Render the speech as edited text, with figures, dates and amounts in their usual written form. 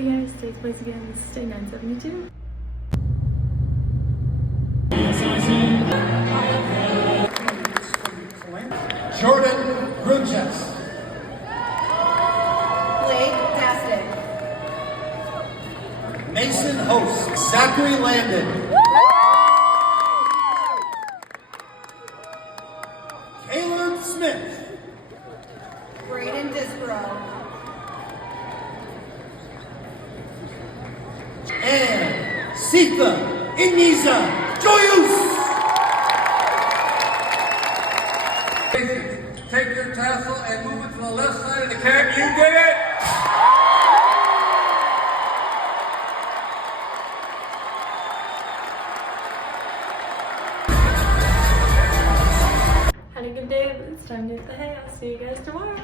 Hey guys, today's place again. This is day 972. Jordan Grunches. Blake Dastic. Mason Host. Zachary Landon. Caleb Smith. Braden Disbrow. And Sita Inisa Joyus. Take your tassel and move it to the left side of the camp. You did it! Had a good day, but it's time to hit the hay. I'll see you guys tomorrow.